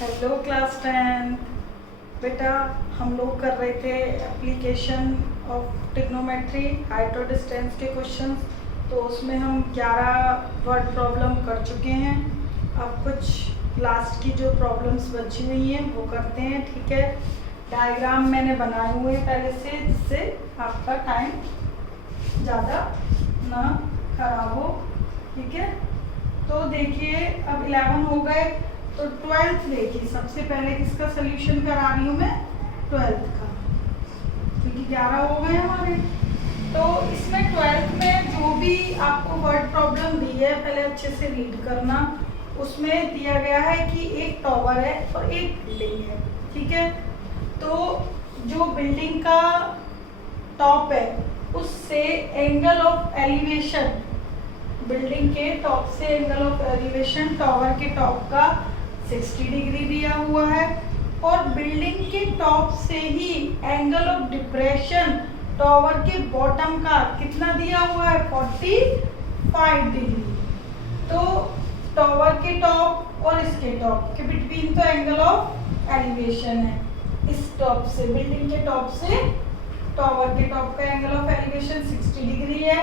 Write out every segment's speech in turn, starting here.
Hello class 10। बेटा हम लोग कर रहे थे एप्लीकेशन ऑफ ट्रिग्नोमेट्री हाइट और डिस्टेंस के क्वेश्चंस। तो उसमें हम 11 वर्ड प्रॉब्लम कर चुके हैं। अब कुछ लास्ट की जो प्रॉब्लम्स बची हुई हैं वो करते हैं, ठीक है। डायग्राम मैंने बनाए हुए हैं पहले से, जिससे आपका टाइम ज़्यादा ना खराब हो, ठीक है। तो देखिए अब 11 हो गए, तो 12th देखिए। सबसे पहले किसका सोल्यूशन करा रही हूँ मैं? 12th का, क्योंकि 11 हो गए हमारे। तो इसमें 12th में जो भी आपको वर्ड प्रॉब्लम दी है पहले अच्छे से रीड करना। उसमें दिया गया है कि एक टॉवर है और एक बिल्डिंग है, ठीक है। तो जो बिल्डिंग का टॉप है उससे एंगल ऑफ एलिवेशन, बिल्डिंग के टॉप से एंगल ऑफ एलिवेशन टावर के टॉप का 60 डिग्री दिया हुआ है, और बिल्डिंग के टॉप से ही एंगल ऑफ डिप्रेशन टावर के बॉटम का कितना दिया हुआ है? 45 डिग्री। तो टावर के टॉप और इसके टॉप के बिटवीन तो एंगल ऑफ एलिवेशन है। इस टॉप से, बिल्डिंग के टॉप से टावर के टॉप का एंगल ऑफ एलिवेशन 60 डिग्री है,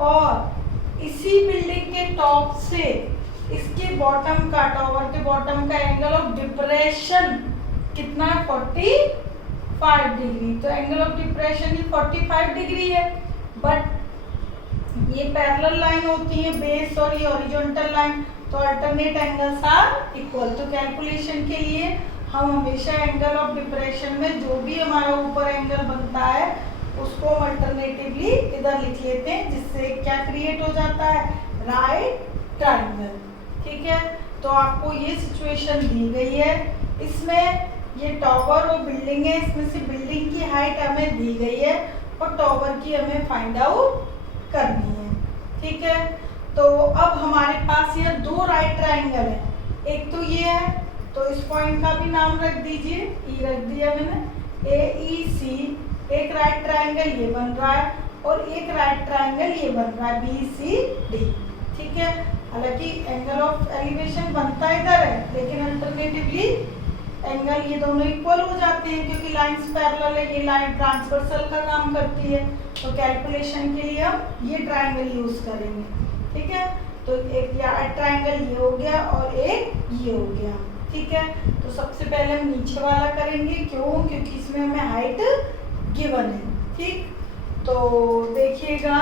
और इसी बिल्डिंग के टॉप से इसके बॉटम का, टावर के बॉटम का एंगल ऑफ डिप्रेशन कितना है? 45 डिग्री। तो angle of depression he 45 degree है। बट ये पैरेलल लाइन होती है बेस और ये हॉरिजॉन्टल लाइन, तो अल्टरनेट एंगल्स आर इक्वल। तो कैलकुलेशन के लिए हम हमेशा एंगल ऑफ डिप्रेशन में जो भी हमारा ऊपर एंगल बनता है उसको अल्टरनेटिवली इधर लिख लेते हैं, जिससे क्या क्रिएट हो जाता है? राइट ट्रायंगल, ठीक है। तो आपको ये सिचुएशन दी गई है। इसमें ये टावर और बिल्डिंग है, इसमें से बिल्डिंग की हाइट हमें दी गई है और टावर की हमें फाइंड आउट करनी है, ठीक है। तो अब हमारे पास ये दो राइट ट्रायंगल है। एक तो ये है, तो इस पॉइंट का भी नाम रख दीजिए, ई रख दिया मैंने, ए ई सी। एक राइट ट्रायंगल ये बन रहा है और एक राइट ट्रायंगल ये बन रहा है बी सी डी, ठीक है। हालांकि एंगल ऑफ एलिवेशन बनता इधर है, लेकिन अल्टरनेटिवली एंगल ये दोनों इक्वल हो जाते हैं, क्योंकि लाइंस पैरेलल है। ये लाइन ट्रांसवर्सल का काम करती है, तो कैलकुलेशन के लिए हम ये ट्रायंगल यूज करेंगे, ठीक है। तो एक ट्रायंगल ये हो गया और एक ये हो गया, ठीक है। तो सबसे पहले हम नीचे वाला करेंगे, क्यों? क्योंकि इसमें हमें हाइट गिवन है, ठीक। तो देखिएगा,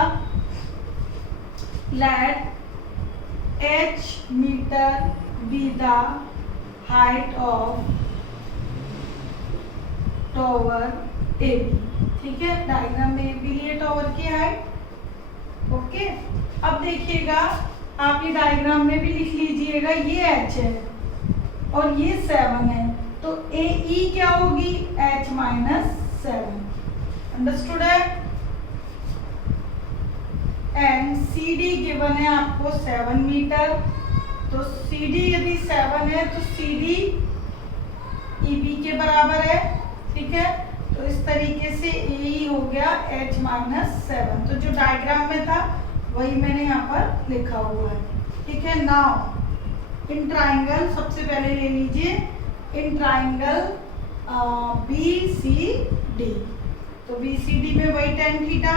let h metre be the height of tower A B, ठीक है। डायग्राम में ए बी लिए टावर की हाइट, ओके। अब देखिएगा, आप ये डायग्राम में भी लिख लीजिएगा, ये h है और ये 7 है, तो ए ई क्या होगी? h minus 7। अंडरस्टूड है? एंड सी डी गिवन है आपको 7 मीटर। तो सी डी यदि 7 है तो सी डी ई बी के बराबर है, ठीक है। तो इस तरीके से ए ई हो गया h माइनस 7। तो जो डायग्राम में था वही मैंने यहाँ पर लिखा हुआ है, ठीक है। नाउ इन ट्राइंगल सबसे पहले ले लीजिए, in triangle B C D. तो बी सी डी में वही tan थीटा।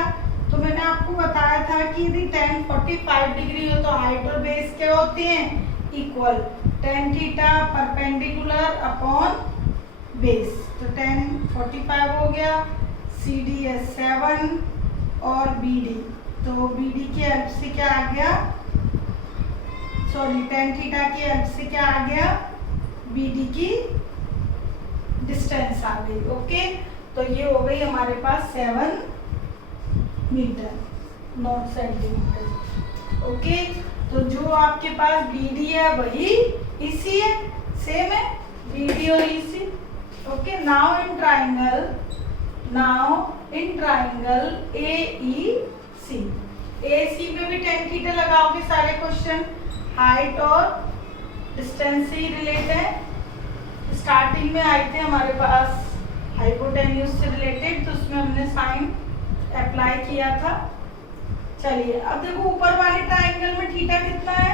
तो मैंने आपको बताया था कि यदि tan 45 डिग्री हो तो हाइट और बेस क्या होते हैं? Equal. tan theta perpendicular upon base, तो tan 45 हो गया। सी डी है 7 और बी डी, तो बी डी की हेल्प से क्या आ गया? सॉरी, tan थीटा की हेल्प से क्या आ गया? बी डी की डिस्टेंस आ गई, ओके। तो ये हो गई हमारे पास 7 मीटर, नॉट सेंटीमीटर, ओके। तो जो आपके पास बी डी है वही इसी है, सेम है बी डी और इसी, ओके। नाउ इन ट्राइंगल, ए ई सी, ए सी पे भी tan थीटा लगाओगे सारे क्वेश्चन, हाइट और डिस्टेंस से ही रिलेट है। स्टार्टिंग में आए थे हमारे पास हाइपोटेन्यूज से रिलेटेड, तो उसमें हमने साइन अप्लाई किया था। चलिए अब देखो, ऊपर वाले ट्राइंगल में थीटा कितना है?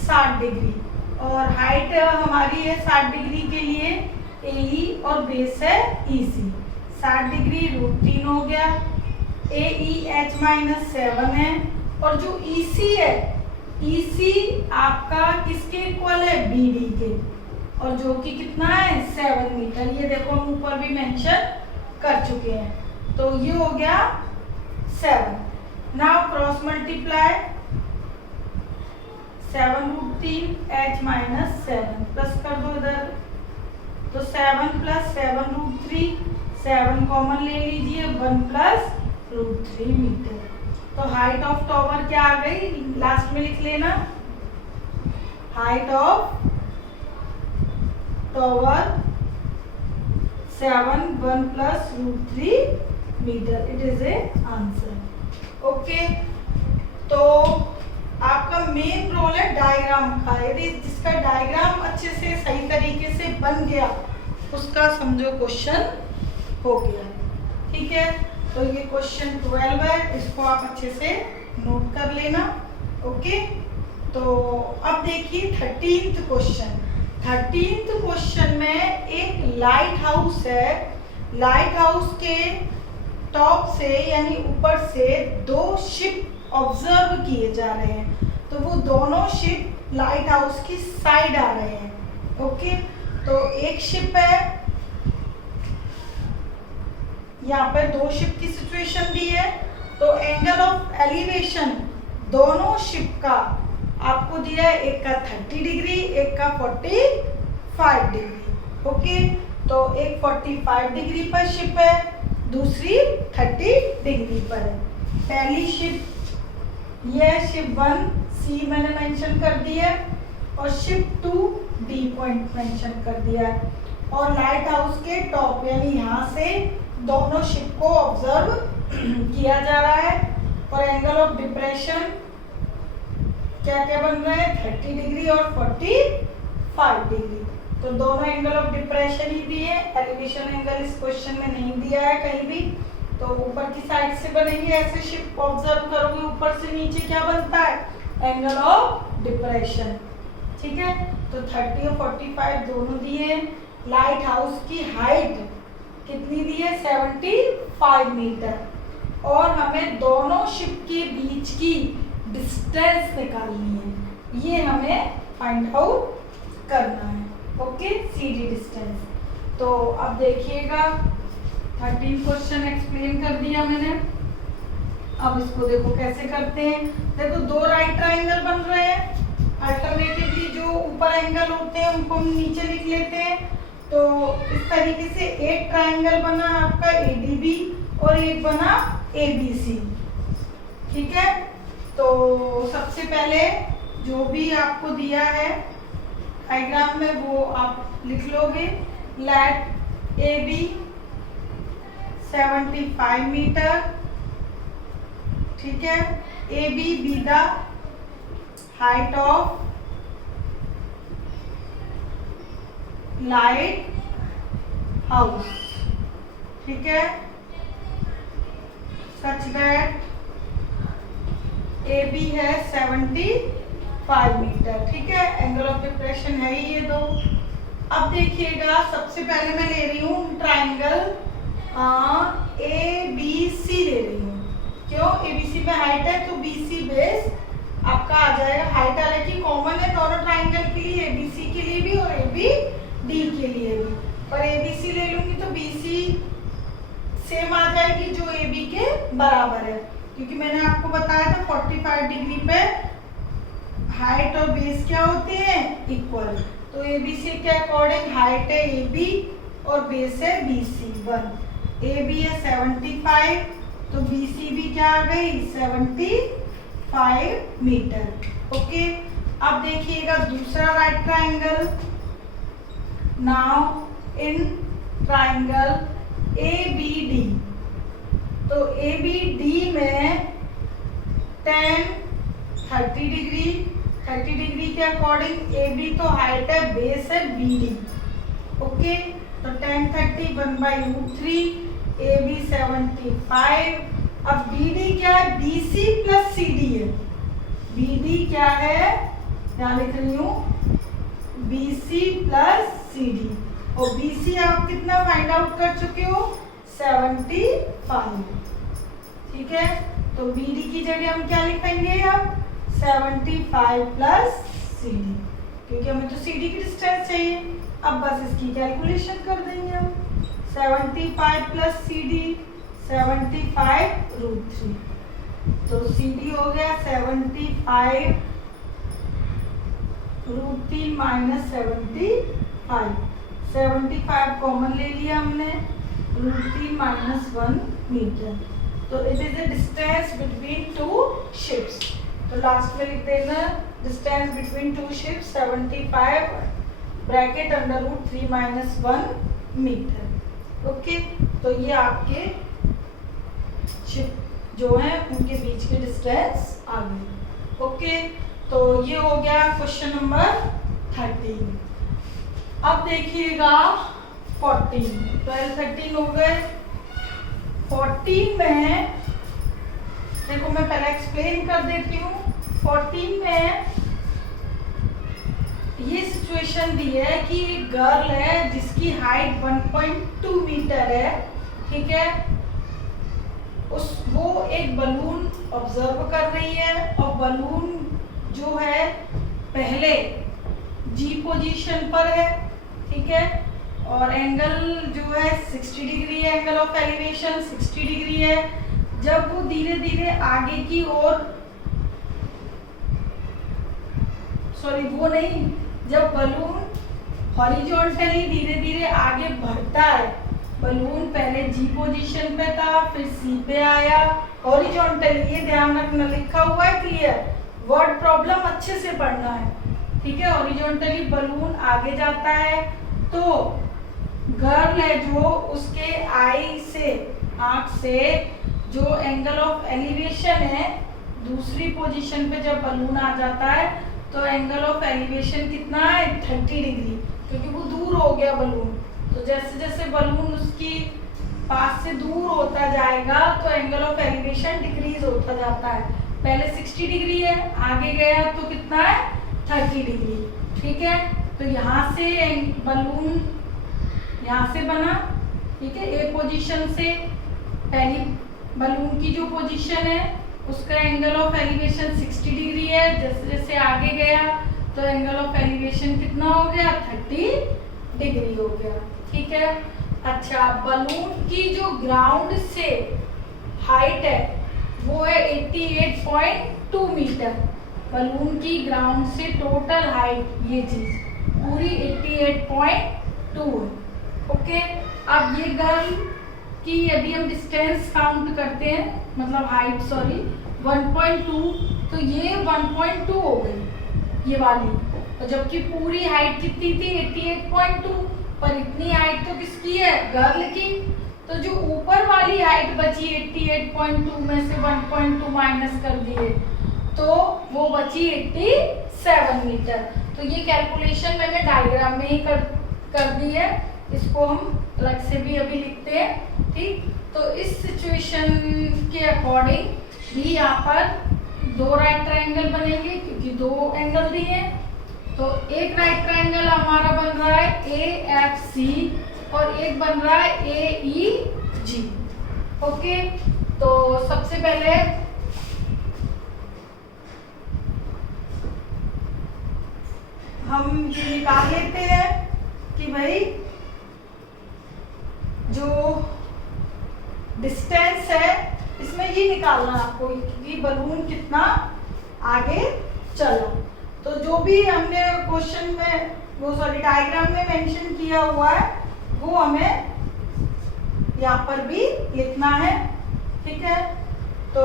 60 डिग्री, और हाइट हमारी है 60 डिग्री के लिए AE और बेस है EC। 60 डिग्री √3 हो गया, AEH माइनस 7 है, और जो EC है, EC आपका किसके इक्वल है, BD के, और जो कि कितना है 7 मीटर। ये देखो हम ऊपर भी मेंशन कर चुके हैं। तो ये हो गया 7। Now cross multiply 7√3 H minus 7 plus कर दो इधर, तो 7 प्लस 7√3, 7 कॉमन ले लीजिए, 1 प्लस √3 मीटर। तो हाइट ऑफ टावर क्या आ गई, लास्ट में लिख लेना, height of tower 7 1 plus √3 metre. It is a answer. Okay, तो आपका मेन रोल है डायग्राम का। यदि जिसका डायग्राम अच्छे से सही तरीके से बन गया उसका समझो क्वेश्चन हो गया। ठीक है, तो ये क्वेश्चन 12 है, इसको आप अच्छे से नोट कर लेना। ओके, तो अब देखिए 13th क्वेश्चन। 13th क्वेश्चन में एक लाइट हाउस है। लाइट हाउस के टॉप से यानी ऊपर से 2 शिप ऑब्जर्व किए जा रहे हैं। तो वो दोनों शिप लाइट हाउस की साइड आ रहे हैं। ओके, तो एक शिप है, यहाँ पे 2 शिप की सिचुएशन दी है। तो एंगल ऑफ एलिवेशन दोनों शिप का आपको दिया है, एक का 30 डिग्री, एक का 45 डिग्री। ओके, तो एक 45 डिग्री पर शिप है, दूसरी 30 डिग्री पर है। पहली शिप ये शिप 1 C मैंने मेंशन कर दी है, और शिप 2 D पॉइंट मेंशन कर दिया है। और लाइट हाउस के टॉप यानी यहाँ से दोनों शिप को ऑब्जर्व किया जा रहा है। और एंगल ऑफ डिप्रेशन क्या क्या बन रहे हैं, 30 डिग्री और 45 डिग्री। तो दोनों एंगल ऑफ डिप्रेशन ही दिए, एलिवेशन एंगल इस क्वेश्चन में नहीं दिया है कहीं भी। तो ऊपर की साइड से बनेंगे, ऐसे शिप ऑब्जर्व करोगे ऊपर से नीचे क्या बनता है, एंगल ऑफ डिप्रेशन। ठीक है, तो 30 और 45 दोनों दिए। लाइट हाउस की हाइट कितनी दी है, 75 मीटर, और हमें दोनों शिप के बीच की डिस्टेंस निकालनी है, ये हमें फाइंड आउट करना है। Okay, CD distance. तो अब देखिएगा 13 क्वेश्चन एक्सप्लेन कर दिया मैंने। अब इसको देखो कैसे करते हैं। देखो 2 राइट ट्राइंगल बन रहे हैं, अल्टरनेटिवली जो ऊपर एंगल होते हैं उनको हम नीचे लिख लेते हैं। तो इस तरीके से एक ट्राइंगल बना आपका ADB और एक बना ABC। ठीक है, तो सबसे पहले जो भी आपको दिया है डायग्राम में वो आप लिख लोगे। लेट AB 75 मीटर, ठीक है, AB B the height of light house, ठीक है, सच दैट AB है 75 मीटर। ठीक है, एंगल ऑफ डिप्रेशन है ही ये 2। अब देखिएगा सबसे पहले मैं ले रही हूँ ट्राइंगल ABC ले रही हूँ। क्यों, ABC में हाइट है तो BC बेस आपका आ जाएगा। हाइट हालांकि कॉमन है दोनों ट्राइंगल के लिए, ABC के लिए भी और ABD के लिए भी, पर ABC ले लूंगी तो BC सेम आ जाएगी जो AB के बराबर है, क्योंकि मैंने आपको बताया था 45 डिग्री पे हाइट और बेस क्या होते हैं, इक्वल। तो ABC के अकॉर्डिंग हाइट है AB और बेस है BC 1। AB है 75 तो BC भी क्या आ गई 75 मीटर। ओके, अब देखिएगा दूसरा right triangle. Now in triangle ABD, तो ABD में 30 डिग्री के अकॉर्डिंग AB तो हाइट है, बेस है BD। ओके, तो 10 30 1/√3, AB 75। अब BD क्या है, BC प्लस CD है। BD क्या है, यहाँ लिख रही हूँ प्लस CD, और BC आप कितना फाइंड आउट कर चुके हो 75। ठीक है, तो BD की जगह हम क्या लिखेंगे अब 75 प्लस CD, क्योंकि हमें तो CD की डिस्टेंस चाहिए। अब बस इसकी कैलकुलेशन कर देंगे हम 75 प्लस CD 75√3, तो CD हो गया 75√3 माइनस 75 कॉमन ले लिया हमने, √3 माइनस 1 मीटर, तो it is the distance between two ships. तो लास्ट में लिख देना distance between two ships 75 bracket √3 minus 1 metre. Okay, तो ये आपके शिप जो है उनके बीच के डिस्टेंस आ गए। ओके, तो ये हो गया क्वेश्चन नंबर 13। अब देखिएगा 14, 12 13 हो गए। 14 में देखो मैं पहले एक्सप्लेन कर देती हूँ। 14 में ये सिचुएशन दी है कि एक गर्ल है जिसकी हाइट 1.2 मीटर है, ठीक है, वो एक बलून ऑब्जर्व कर रही है, और बलून जो है पहले जी पोजीशन पर है, ठीक है, और एंगल जो है 60 डिग्री है, एंगल ऑफ एलिवेशन 60 डिग्री है। जब वो धीरे धीरे आगे की ओर, जब बलून हॉरिजॉन्टली धीरे धीरे आगे बढ़ता है, बलून पहले जी पोजीशन पे था, फिर सी पे आया हॉरिजॉन्टली, ये ध्यान रखना, लिखा हुआ है क्लियर, वर्ड प्रॉब्लम अच्छे से पढ़ना है, ठीक है। हॉरिजॉन्टली बलून आगे जाता है, तो गर्ल है जो उसके आई से, आंख से जो एंगल ऑफ एलिवेशन है, दूसरी पोजीशन पे जब बलून आ जाता है तो एंगल ऑफ एलिवेशन कितना है 30 डिग्री, क्योंकि वो दूर हो गया बलून। तो जैसे जैसे बलून उसकी पास से दूर होता जाएगा तो एंगल ऑफ एलिवेशन डिक्रीज होता जाता है। पहले 60 डिग्री है, आगे गया तो कितना है 30 डिग्री, ठीक है। तो यहाँ से बलून यहाँ से बना, ठीक है, ए पोजीशन से पहली बलून की जो पोजीशन है उसका एंगल ऑफ एलिवेशन 60 डिग्री है, जैसे जैसे आगे गया तो एंगल ऑफ एलिवेशन कितना हो गया 30 डिग्री हो गया, ठीक है। अच्छा, बलून की जो ग्राउंड से हाइट है वो है 88.2 मीटर, बलून की ग्राउंड से टोटल हाइट ये चीज पूरी 88.2 है, ओके। अब ये गर्ल की यदि हम डिस्टेंस काउंट करते हैं, मतलब हाइट 1.2, तो ये 1.2 हो गई ये वाली, तो जबकि पूरी हाइट कितनी थी 88.2, पर इतनी हाइट तो किसकी है गर्ल की, तो जो ऊपर वाली हाइट बची 88.2 में से 1.2 माइनस कर दिए तो वो बची 87 मीटर। तो ये कैलकुलेशन मैंने डायग्राम में ही कर दी है, इसको हम अलग से भी अभी लिखते हैं, ठीक। तो इस सिचुएशन के अकॉर्डिंग भी यहाँ पर 2 राइट ट्रायंगल बनेंगे, क्योंकि 2 एंगल दिए हैं। तो एक राइट ट्रायंगल हमारा बन रहा है AFC और एक बन रहा है AEG, ओके। तो सबसे पहले हम ये निकाल लेते हैं कि भाई जो डिस्टेंस है इसमें ये निकालना आपको कि बलून कितना आगे चला। तो जो भी हमने क्वेश्चन में डायग्राम में मेंशन किया हुआ है वो हमें यहाँ पर भी लिखना है, ठीक है। तो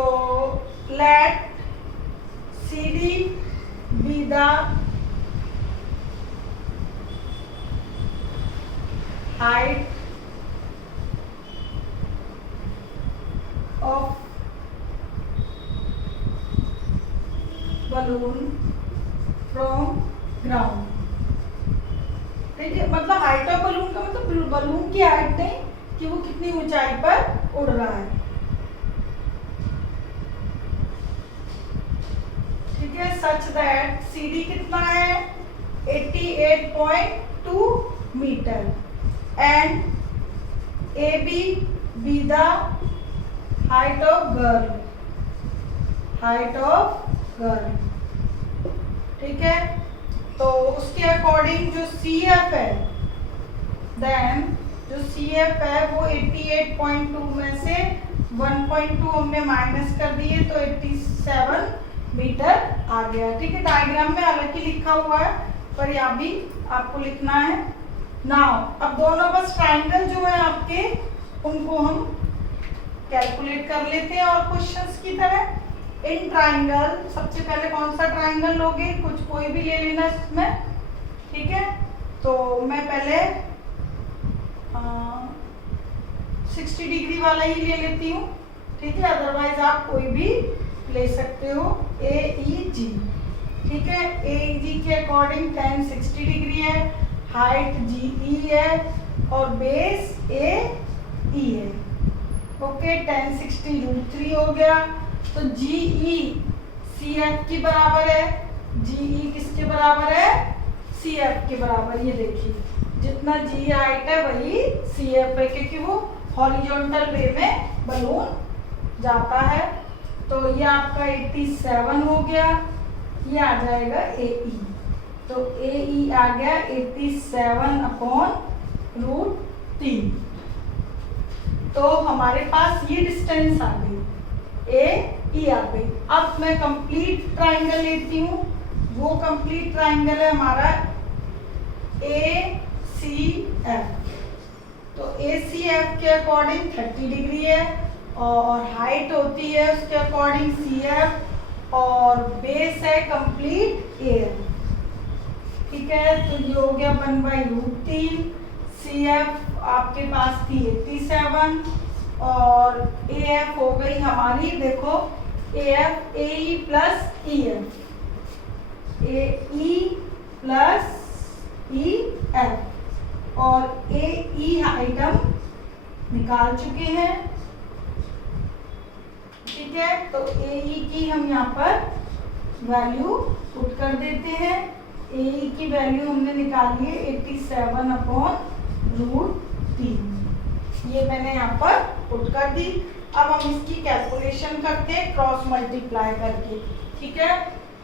let CD be the height of balloon from ground, ठीक है। मतलब हाइट ऑफ बलून का मतलब बलून की हाइट नहीं कि वो कितनी ऊंचाई पर उड़ रहा है, ठीक है। सच दैट CD कितना है 88.2 meter and AB be the height of girl, ठीक है। तो उसके अकॉर्डिंग जो CF है, देन जो CF है वो 88.2 में से 1.2 हमने माइनस कर दिए तो 87 मीटर आ गया, ठीक है। डायग्राम में हालांकि लिखा हुआ है पर यहाँ भी आपको लिखना है। नाउ अब दोनों बस ट्राइंगल जो है आपके उनको हम कैलकुलेट कर लेते हैं और क्वेश्चंस की तरह। इन ट्राइंगल सबसे पहले कौन सा ट्राइंगल लोगे, कुछ कोई भी ले लेना इसमें, ठीक है। तो मैं पहले 60 डिग्री वाला ही ले लेती हूँ, ठीक है, अदरवाइज आप कोई भी ले सकते हो। AEG, ठीक है। AEG के अकॉर्डिंग tan 60 डिग्री है, हाइट GE है और बेस AE है, ओके। tan 60 √3 हो गया। तो GE CF की बराबर है, GE किसके बराबर है, CF के बराबर। ये देखिए जितना GE हाइट है वही CF है, क्योंकि वो हॉरिजॉन्टल वे में बलून जाता है। तो ये आपका 87 हो गया, ये आ जाएगा AE। तो AE आ गया 87/√3। तो हमारे पास ये डिस्टेंस आ गई, AE आ गई। अब मैं कंप्लीट ट्राइंगल लेती हूँ, वो कंप्लीट ट्राइंगल है हमारा ACF। तो ACF के अकॉर्डिंग 30 डिग्री है और हाइट होती है उसके अकॉर्डिंग CF और बेस है कंप्लीट एयर, ठीक है। तो ये हो गया 1/√3। CF आपके पास थी 87 और AF हो गई हमारी, देखो AF AE plus EF, AE plus EF और AE हाइट हम निकाल चुके हैं, ठीक है। तो AE की हम यहाँ पर वैल्यू पुट कर देते हैं। AE की वैल्यू हमने निकाली है 87/√3, ये मैंने यहाँ पर पुट कर दी। अब हम इसकी कैलकुलेशन करते हैं क्रॉस मल्टीप्लाई करके, ठीक है।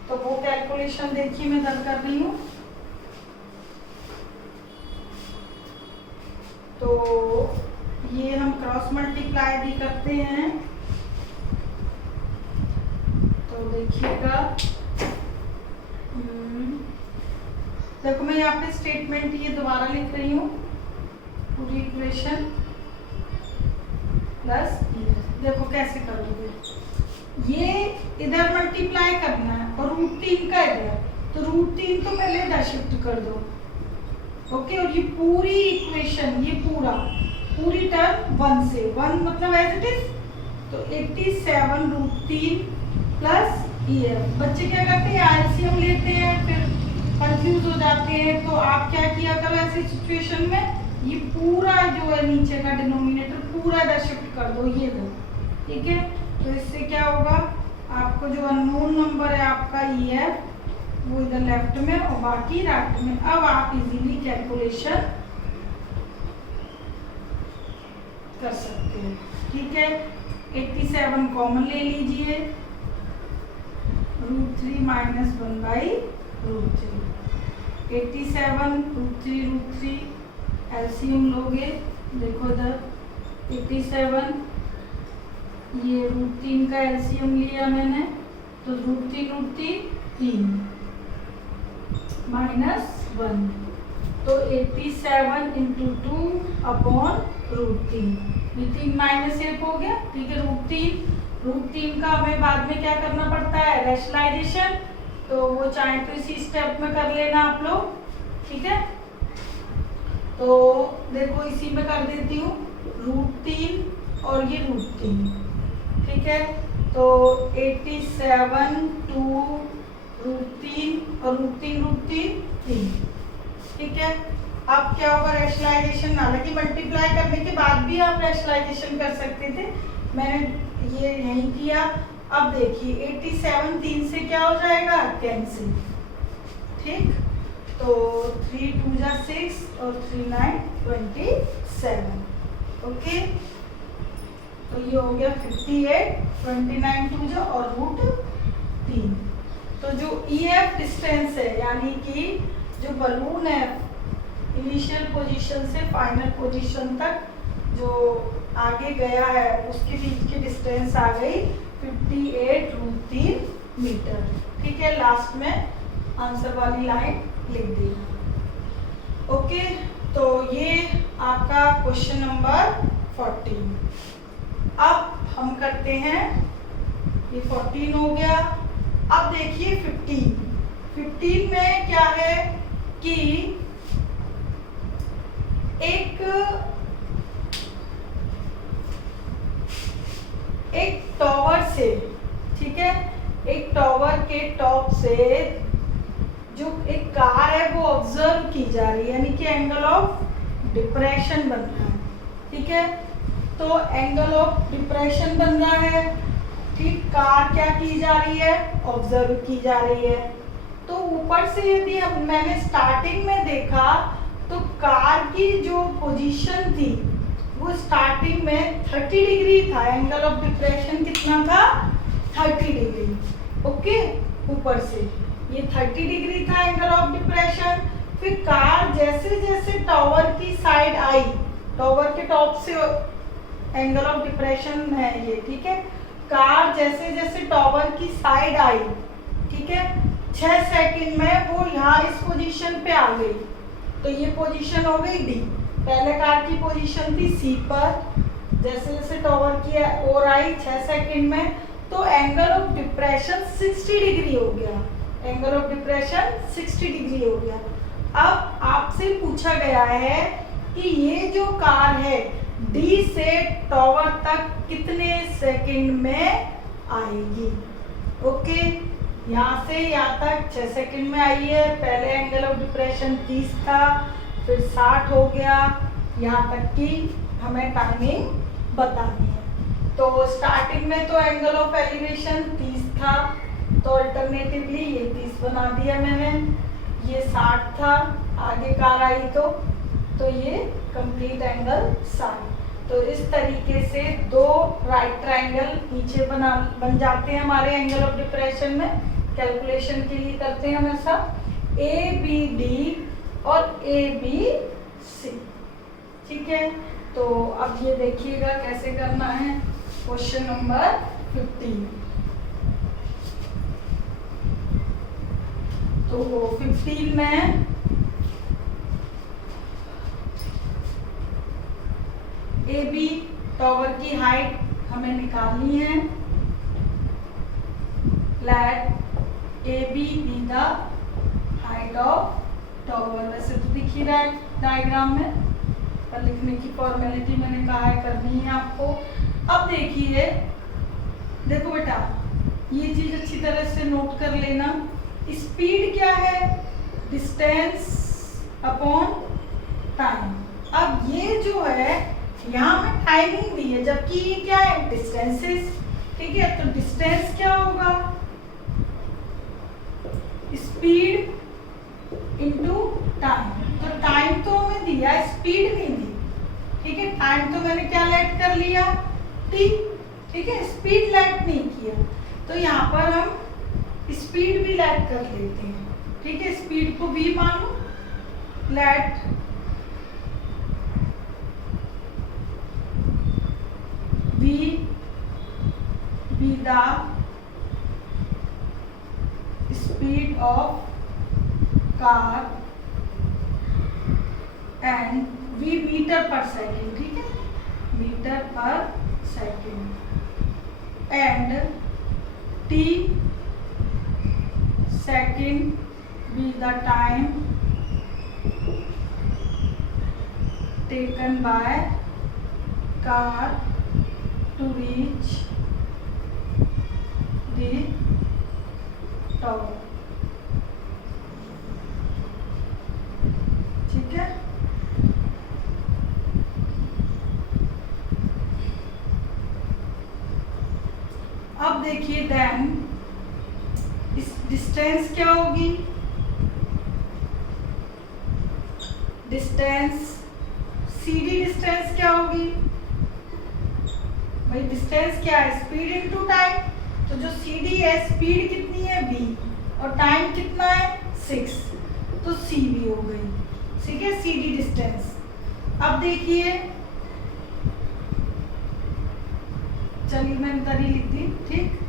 तो वो कैलकुलेशन देखिए मैं इधर कर रही हूँ। तो ये हम क्रॉस मल्टीप्लाई भी करते हैं, तो देखिएगा। देखो मैं यहाँ पे स्टेटमेंट ये दोबारा लिख रही हूँ, पूरी इक्वेशन प्लस देखो कैसे करोगे, ये इधर मल्टीप्लाई करना है और √3 का इधर, तो √3 तो पहले इधर शिफ्ट कर दो, ओके। और ये पूरी इक्वेशन, ये पूरी टर्म 1 से 1 मतलब एज इट इज, तो 87√3 प्लस EF। बच्चे क्या करते हैं एलसीएम लेते हैं फिर कंफ्यूज हो जाते हैं, तो आप क्या किया करो ऐसी सिचुएशन में, ये पूरा जो है नीचे का डिनोमिनेटर पूरा इधर शिफ्ट कर दो, ये दो, ठीक है। तो इससे क्या होगा, आपको जो अननोन नंबर है आपका EF वो इधर लेफ्ट में और बाकी राइट में। अब आप इजीली कैलकुलेशन कर सकते हैं, ठीक है। 87 कॉमन ले लीजिए, √3 माइनस 1/√3, 87 √3 एलसीएम लोगे, देखो इधर 87, ये √3 का एलसीएम लिया मैंने, तो √3 3 माइनस 1, तो 87 × 2/√3, ये 3 माइनस 1 हो गया, ठीक है। √3 का हमें बाद में क्या करना पड़ता है, रैशनलाइजेशन, तो वो चाहे तो इसी स्टेप में कर लेना आप लोग, ठीक है। तो देखो इसी में कर देती हूँ, √3 और ये √3, ठीक है। तो 87 2 √3 और √3 3, ठीक है। अब क्या होगा, रैशनलाइजेशन, हालांकि मल्टीप्लाई करने के बाद भी आप रैशनलाइजेशन कर सकते थे, मैंने ये नहीं किया। अब देखिए 87 3 से क्या हो जाएगा, कैंसिल, ठीक। तो 3 2 जा 6 और 3 9 27। ओके, तो ये हो गया 58, 29 2 जा और √3। तो जो EF डिस्टेंस है, यानी कि जो बलून है इनिशियल पोजीशन से फाइनल पोजीशन तक जो आगे गया है, उसके बीच की डिस्टेंस आ गई 58√3 मीटर। ठीक है, लास्ट में आंसर वाली लाइन लिख दी। ओके, तो ये आपका क्वेश्चन नंबर 14। अब हम करते हैं, ये 14 हो गया। अब देखिए 15 में क्या है कि एक टॉवर से, ठीक है, एक टॉवर के टॉप से जो एक कार है वो ऑब्जर्व की जा रही है, यानी कि एंगल ऑफ डिप्रेशन बन रहा है। ठीक है, तो एंगल ऑफ डिप्रेशन बन रहा है। ठीक, कार क्या की जा रही है, ऑब्जर्व की जा रही है। तो ऊपर से यदि मैंने स्टार्टिंग में देखा तो कार की जो पोजीशन थी वो स्टार्टिंग में 30 डिग्री था। एंगल ऑफ डिप्रेशन कितना था, 30 डिग्री। ओके, ऊपर से ये 30 डिग्री था एंगल ऑफ डिप्रेशन। फिर कार जैसे जैसे टावर की साइड आई, टावर के टॉप से एंगल ऑफ डिप्रेशन है ये, ठीक है, कार जैसे जैसे टावर की साइड आई, ठीक है, 6 सेकंड में वो यहाँ इस पोजीशन पे आ गई। तो ये पोजीशन हो गई डी। पहले कार की पोजीशन थी सी पर, जैसे जैसे टावर की और आई 6 सेकंड में, तो एंगल ऑफ डिप्रेशन 60 डिग्री हो गया। एंगल ऑफ डिप्रेशन 60 डिग्री हो गया। अब आपसे पूछा गया है कि ये जो कार है डी से टावर तक कितने सेकंड में आएगी। ओके, यहाँ से यहाँ तक 6 सेकंड में आई है। पहले एंगल ऑफ डिप्रेशन 30 था, फिर 60 हो गया, यहाँ तक की हमें टाइमिंग बतानी है। तो स्टार्टिंग में तो एंगल ऑफ एलिवेशन 30 था, तो अल्टरनेटिवली ये 30 बना दिया मैंने, ये 60 था, आगे कार आई तो ये कंप्लीट एंगल 60। तो इस तरीके से दो राइट ट्रायंगल नीचे बन जाते हैं हमारे एंगल ऑफ डिप्रेशन में। कैलकुलेशन के लिए करते हैं हमेशा ABD और ABC। ठीक है, तो अब ये देखिएगा कैसे करना है। Question number 15। तो 15 में AB टावर की हाइट हमें निकालनी है। Let AB be the height of tower। वैसे तो दिख ही रहा है डायग्राम में, पर लिखने की फॉर्मेलिटी मैंने कहा है करनी है आपको। अब देखिए, देखो बेटा, ये चीज अच्छी तरह से नोट कर लेना। स्पीड क्या है, डिस्टेंस अपॉन टाइम। अब ये जो है यहाँ में टाइमिंग दी है, जबकि ये क्या है, डिस्टेंसेस। ठीक है, तो डिस्टेंस क्या होगा, स्पीड इनटू टाइम। तो टाइम तो हमें दिया, स्पीड नहीं दी। ठीक है, टाइम तो मैंने क्या लेट कर लिया, टी। ठीक है, स्पीड लेट नहीं किया, तो यहाँ पर हम स्पीड भी लेट कर लेते हैं। ठीक है, स्पीड को भी मानो, let V be the speed of car and V metre per second. ठीक है, metre per second, and T second be the time taken by car to reach the tower। ठीक है, अब देखिए देन इस डिस्टेंस क्या होगी, डिस्टेंस CD डिस्टेंस क्या होगी भाई, डिस्टेंस क्या है, स्पीड इनटू टाइम। तो जो CD है स्पीड कितनी है v और टाइम कितना है 6, तो CV हो गई, ठीक है, CD डिस्टेंस। अब देखिए, चलिए मैंने तरी लिख दी, ठीक।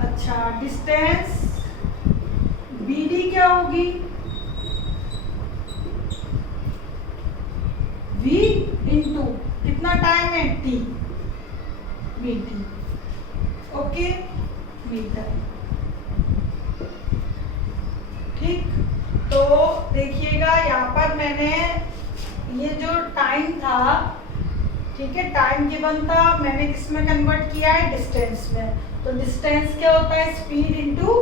अच्छा, डिस्टेंस BD क्या होगी, V इंटू कितना टाइम है T, VT, ओके, मीटर, ठीक। तो देखिएगा यहाँ पर मैंने ये जो टाइम था, ठीक है, टाइम गिवन था, मैंने किसमें कन्वर्ट किया है, डिस्टेंस में। तो डिस्टेंस क्या होता है, स्पीड इनटू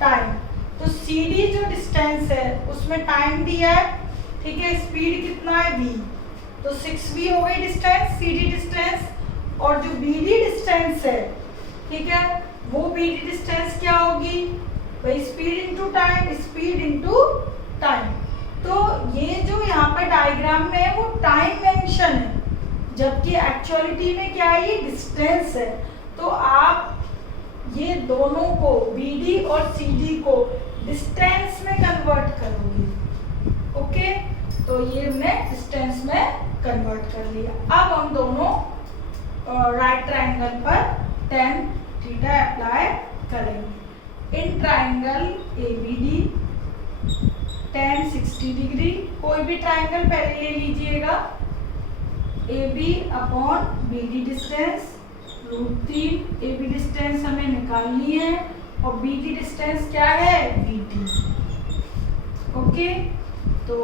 टाइम। तो CD जो डिस्टेंस है उसमें टाइम दिया है, ठीक है, स्पीड कितना है v, तो 6v हो गई डिस्टेंस, CD डिस्टेंस। और जो BD डिस्टेंस है, ठीक है, वो BD डिस्टेंस क्या होगी भाई, speed into time, speed into time. तो ये जो यहाँ पर डायग्राम में है वो टाइम मेंशन है, जबकि एक्चुअलिटी में क्या है, ये डिस्टेंस है। तो आप ये दोनों को BD और CD को डिस्टेंस में कन्वर्ट करोगे, ओके। तो ये हमने डिस्टेंस में कन्वर्ट कर लिया। अब हम दोनों राइट ट्रायंगल पर tan थीटा अप्लाई करेंगे। In triangle ABD tan 60 degree, कोई भी ट्रायंगल पहले ले लीजिएगा, AB upon BD distance √3, AB distance हमें निकालनी है और BD डिस्टेंस क्या है, BT, ओके। तो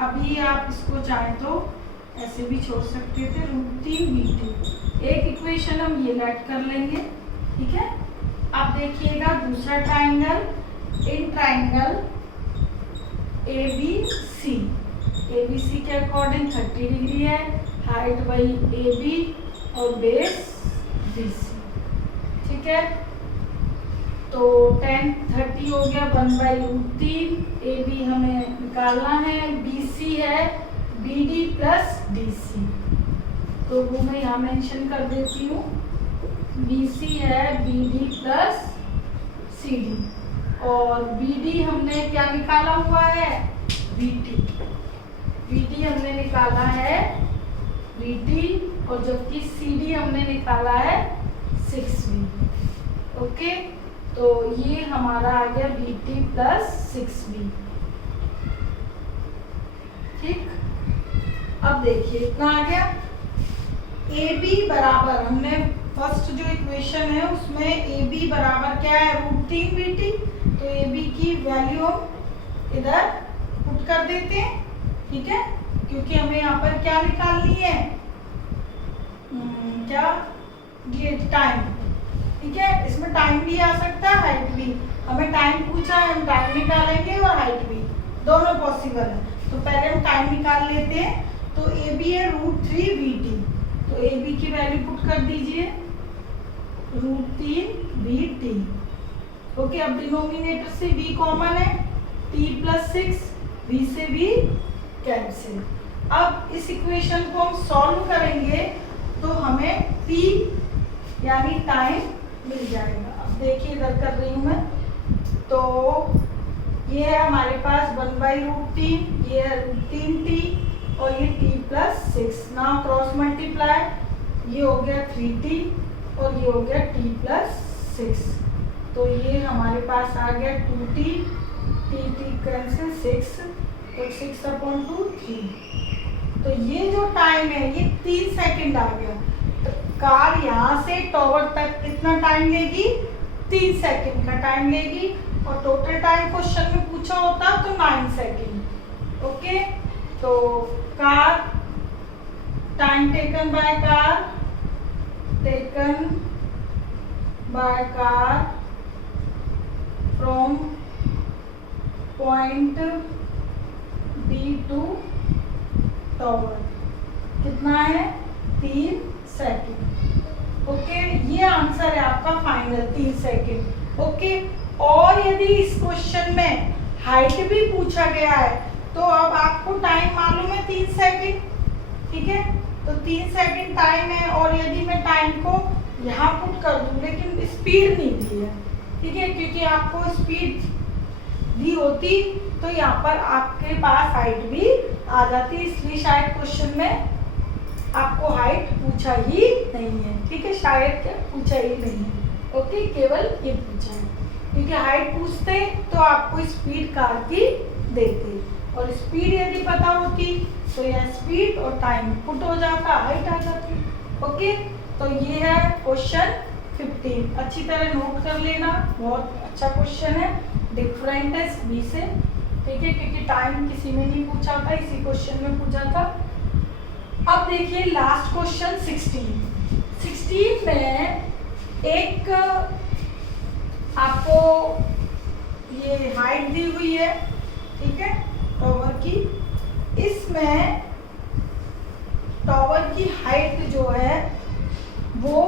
अभी आप इसको चाहें तो ऐसे भी छोड़ सकते थे, √3 BT। एक इक्वेशन हम ये ऐड कर लेंगे, ठीक है। अब देखिएगा दूसरा triangle, in triangle ABC, ABC के अकॉर्डिंग 30 डिग्री है, हाइट बाई AB और बेस BC, ठीक है। तो tan 30 हो गया 1/√3, AB हमें निकालना है, BC है BD प्लस DC, तो वो मैं यहाँ मेंशन कर देती हूँ, BC है BD प्लस CD और BD हमने क्या निकाला हुआ है, BD हमने निकाला है BD, और जबकि CD हमने निकाला है 6V, ओके। तो ये हमारा आ गया BT प्लस 6V, ठीक। अब देखिए इतना आ गया। AB बराबर, हमने फर्स्ट जो इक्वेशन है उसमें AB बराबर क्या है, √3 BT, तो AB की वैल्यू हम इधर पुट कर देते हैं, ठीक है, क्योंकि हमें यहाँ पर क्या निकालनी है, क्या, ये टाइम, ठीक है। इसमें टाइम भी आ सकता है, हाइट भी, हमें टाइम पूछा है, हम टाइम निकालेंगे और हाइट भी, दोनों पॉसिबल है। तो पहले हम टाइम निकाल लेते हैं। तो AB है √3 BT, तो AB की वैल्यू पुट कर दीजिए √3 BT, ओके। अब डिनोमिनेटर से V कॉमन है, T प्लस 6, V से V कैंसिल। अब इस इक्वेशन को हम सॉल्व करेंगे तो हमें T यानी टाइम मिल जाएगा। अब देखिए इधर कर रही हूँ मैं, तो ये है हमारे पास 1/√3, ये है √3T और ये T प्लस 6, ना क्रॉस मल्टीप्लाई, ये हो गया 3T और ये हो गया T प्लस 6, तो ये हमारे पास आ गया 2T, T कैंसिल 6, तो 6/2 3। तो ये जो टाइम है ये 3 सेकंड आ गया। तो कार यहाँ से टॉवर तक कितना टाइम लेगी, 3 सेकंड का टाइम लेगी, और टोटल टाइम क्वेश्चन में पूछा होता तो 9 सेकंड, ओके। तो car, time taken by car from point D to tower कितना है, 3 सेकंड, ओके। ये आंसर है आपका फाइनल, 3 सेकंड, ओके। और यदि इस क्वेश्चन में हाइट भी पूछा गया है। तो अब आपको टाइम मालूम है 3 सेकंड, ठीक है, तो 3 सेकंड टाइम है और यदि मैं टाइम को यहाँ पुट कर दूँ लेकिन स्पीड नहीं दी है, ठीक है, क्योंकि आपको स्पीड दी होती तो यहाँ पर आपके पास हाइट भी आ जाती, इसलिए शायद क्वेश्चन में आपको हाइट पूछा ही नहीं है, ठीक है, शायद क्या पूछा ही नहीं है, ओके, केवल ये पूछा है, क्योंकि हाइट पूछते तो आपको स्पीड कार की देते और स्पीड यदि पता होती तो यह स्पीड और टाइम पुट हो जाता, हाइट आ जाती, ओके। तो ये है क्वेश्चन 15, अच्छी तरह नोट कर लेना, बहुत अच्छा क्वेश्चन है, डिफरेंट है बी से, ठीक है, क्योंकि टाइम किसी में नहीं पूछा था, इसी क्वेश्चन में पूछा था। अब देखिए लास्ट क्वेश्चन 16 में एक आपको ये हाइट दी हुई है, ठीक है, टॉवर की, इसमें टॉवर की हाइट जो है वो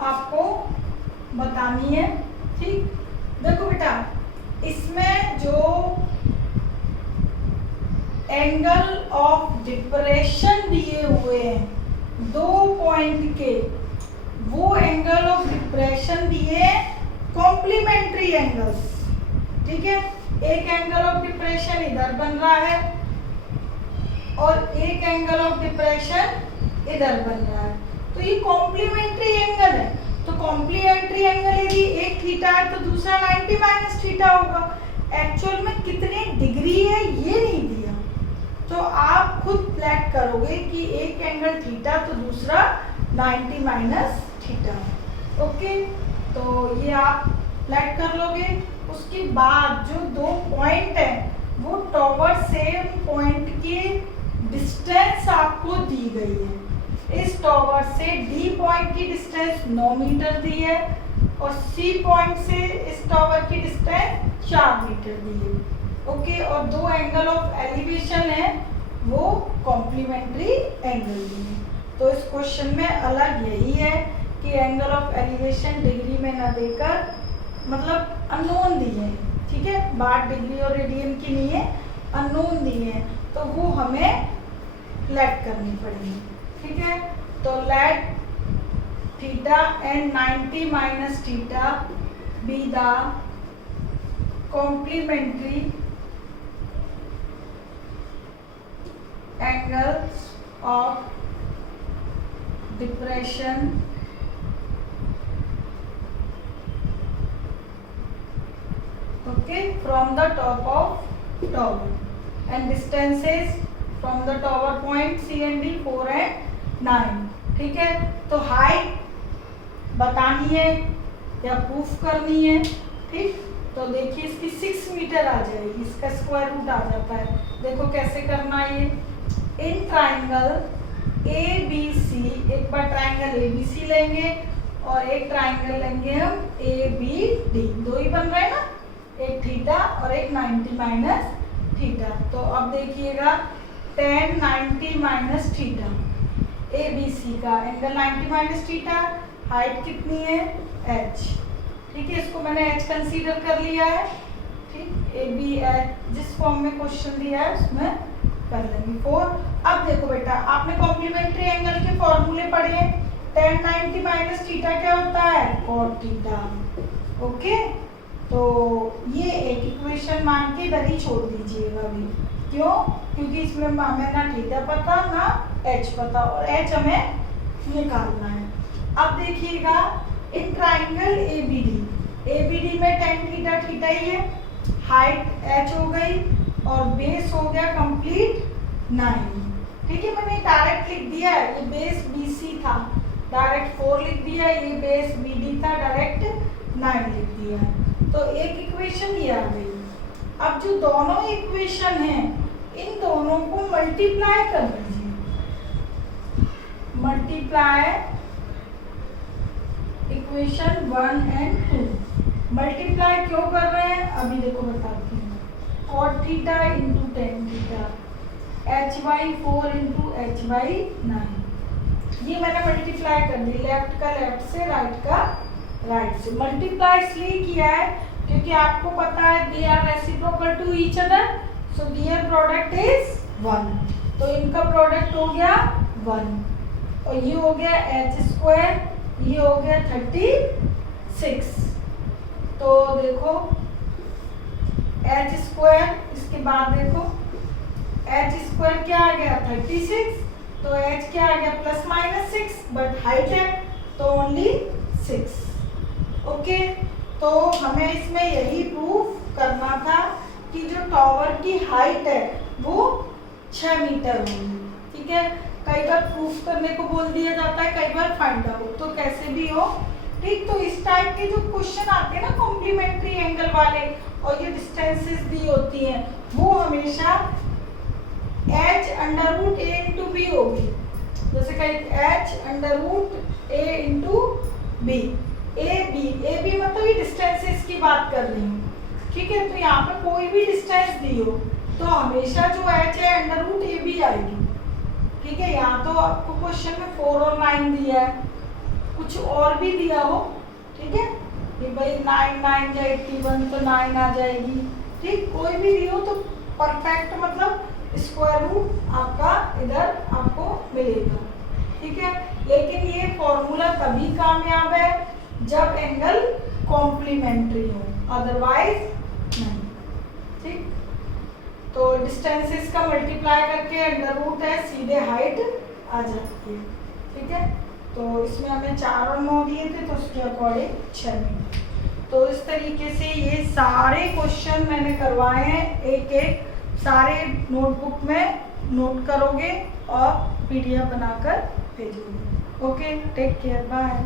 आपको बतानी है, ठीक। देखो बेटा, इसमें जो एंगल ऑफ डिप्रेशन दिए हुए हैं 2 पॉइंट के, वो एंगल ऑफ डिप्रेशन दिए कॉम्प्लीमेंट्री एंगल्स, ठीक है, एक एंगल ऑफ डिप्रेशन इधर बन रहा है और एक एंगल ऑफ डिप्रेशन इधर बन रहा है, तो ये कॉम्प्लीमेंट्री एंगल है, तो कॉम्प्लीमेंट्री एंगल यदि एक थीटा है तो दूसरा 90 माइनस थीटा होगा। एक्चुअल में कितने डिग्री है ये नहीं दिया, तो आप खुद प्लैट करोगे कि एक एंगल थीटा तो दूसरा 90 माइनस थीटा, ओके, तो ये आप प्लैट कर लोगे। उसके बाद जो 2 पॉइंट है वो टॉवर से पॉइंट की डिस्टेंस आपको दी गई है, इस टॉवर से डी पॉइंट की डिस्टेंस 9 मीटर दी है और सी पॉइंट से इस टॉवर की डिस्टेंस 4 मीटर दी है, ओके, और 2 एंगल ऑफ एलिवेशन है वो कॉम्प्लीमेंट्री एंगल दी है। तो इस क्वेश्चन में अलग यही है कि एंगल ऑफ एलिवेशन डिग्री में ना देकर मतलब अननोन दिए हैं, ठीक है, बात डिग्री और रेडियन की नहीं है, अननोन दिए हैं, तो वो हमें लेट करनी पड़ेगी, ठीक है। तो let theta and 90 minus theta be the complementary angles of depression okay from the top of tower and distances from the tower point C and D 4 and 9, ठीक है। तो हाइट बतानी है या प्रूफ करनी है, ठीक, तो देखिए इसकी 6 मीटर आ जाएगी, इसका स्क्वायर रूट आ जाता है, देखो कैसे करना है ये। इन ट्राइंगल ए बी सी, एक बार ट्राइंगल ए बी सी लेंगे और एक ट्राइंगल लेंगे हम ए बी डी, 2 ही बन रहे हैं ना, एक थीटा और एक 90 माइनस थीटा। तो अब देखिएगा tan 90 minus theta A B C का एंगल 90 माइनस थीटा, हाइट कितनी है h, ठीक है, इसको मैंने h कंसीडर कर लिया है, ठीक, ए बी एच जिस फॉर्म में क्वेश्चन दिया है उसमें कर लेंगे 4। अब देखो बेटा, आपने कॉम्प्लीमेंट्री एंगल के फॉर्मूले पढ़े हैं, tan 90 माइनस थीटा क्या होता है cot थीटा, ओके, तो ये एक इक्वेशन मान के इधर ही छोड़ दीजिएगा अभी, क्यों, क्योंकि इसमें हमें ना थीटा पता ना h पता और h हमें निकालना है। अब देखिएगा इन ट्राइंगल ABD में tan थीटा थीटा ही है, हाइट h हो गई और बेस हो गया कंप्लीट 9, ठीक है, मैंने डायरेक्ट लिख दिया है, ये बेस BC था डायरेक्ट 4 लिख दिया, ये बेस BD था डायरेक्ट 9 लिख दिया, तो एक इक्वेशन ये आ गई। अब जो दोनों इक्वेशन हैं इन दोनों को मल्टीप्लाई कर दीजिए, मल्टीप्लाई इक्वेशन 1 and 2, मल्टीप्लाई क्यों कर रहे हैं अभी देखो बताती हूँ। cot theta into tan theta h/4 into h/9, ये मैंने मल्टीप्लाई कर दी, लेफ्ट का लेफ्ट से राइट का राइट से। मल्टीप्लाई इसलिए किया है क्योंकि आपको पता है they are reciprocal to each other, so their product is 1। तो इनका प्रोडक्ट हो गया 1 और ये हो गया h स्क्वायर, ये हो गया 36। तो देखो h स्क्वायर, इसके बाद देखो h स्क्वायर क्या आ गया 36, तो h क्या आ गया प्लस माइनस 6, बट हाइट है तो ओनली 6। ओके, तो हमें इसमें यही प्रूफ करना था कि जो टावर की हाइट है वो 6 मीटर होगी। ठीक है, कई बार प्रूफ करने को बोल दिया जाता है, कई बार फाइंड आउट, तो कैसे भी हो। ठीक, तो इस टाइप के जो क्वेश्चन आते हैं ना कॉम्प्लीमेंट्री एंगल वाले, और ये डिस्टेंसेस दी होती हैं, वो हमेशा h under root a into B होगी। जैसे कहीं h under root a into B, A B मतलब ये डिस्टेंसेस की बात कर रही हूँ। ठीक है, तो यहाँ पे कोई भी डिस्टेंस दी हो तो हमेशा जो h है अंडर रूट ए बी आएगी। ठीक है, यहाँ तो आपको क्वेश्चन में 4 और 9 दिया है, कुछ और भी दिया हो, ठीक है, कि भाई 9 या 81 तो 9 आ जाएगी। ठीक, कोई भी दी हो तो परफेक्ट मतलब स्क्वायर रूट आपका इधर आपको मिलेगा। ठीक है, लेकिन ये फॉर्मूला तभी कामयाब है जब एंगल कॉम्प्लीमेंट्री हो, अदरवाइज नहीं। ठीक, तो डिस्टेंसेस का मल्टीप्लाई करके अंडर रूट है सीधे हाइट आ जाती है। ठीक है, तो इसमें हमें 4 और 9 दिए थे, तो उसके अकॉर्डिंग 6 मीटर। तो इस तरीके से ये सारे क्वेश्चन मैंने करवाए हैं, एक एक सारे नोटबुक में नोट करोगे और PDF बनाकर भेजोगे। Okay, take care, bye.